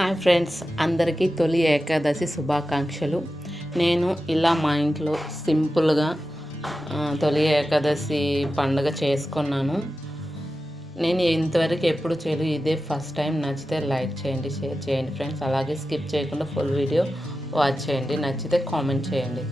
Hi friends, అందరికీ తొలి ఏకాదశి శుభాకాంక్షలు. నేను ఇలా మా ఇంట్లో సింపుల్గా తొలి ఏకాదశి పండుగ చేసుకున్నాను. నేను ఇంతవరకు ఎప్పుడు చేయలేదు, ఇదే ఫస్ట్ టైం. నచ్చితే లైక్ చేయండి, షేర్ చేయండి ఫ్రెండ్స్. అలాగే స్కిప్ చేయకుండా ఫుల్ వీడియో వాచ్ చేయండి. నచ్చితే కామెంట్ చేయండి.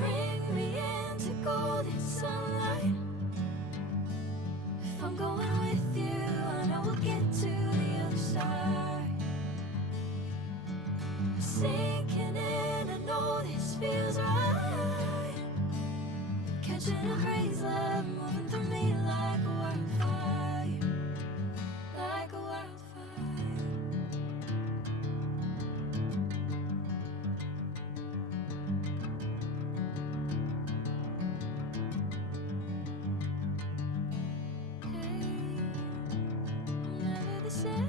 Bring me into golden sunlight. If I'm going with you, I know we'll get to the other side. Sinking in, I know this feels right. Catching a breeze, love moving through me like a wildfire, like a wildfire. Never the same.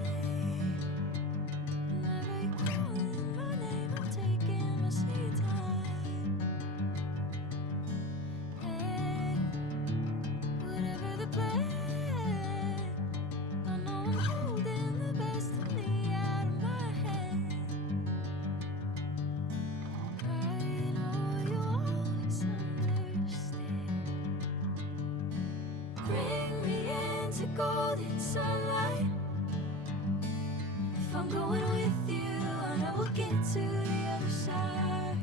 Whenever you're calling my name, I'm taking my sweet time. Hey, whatever the plan, I know I'm holding the best of me out of my hand. I know you'll always understand. Bring me into golden sunlight. If I'm going with you, I know we'll get to the other side.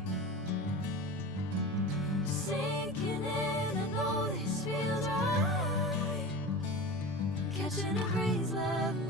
Sinking in, I know this feels right. Catching a breeze, love.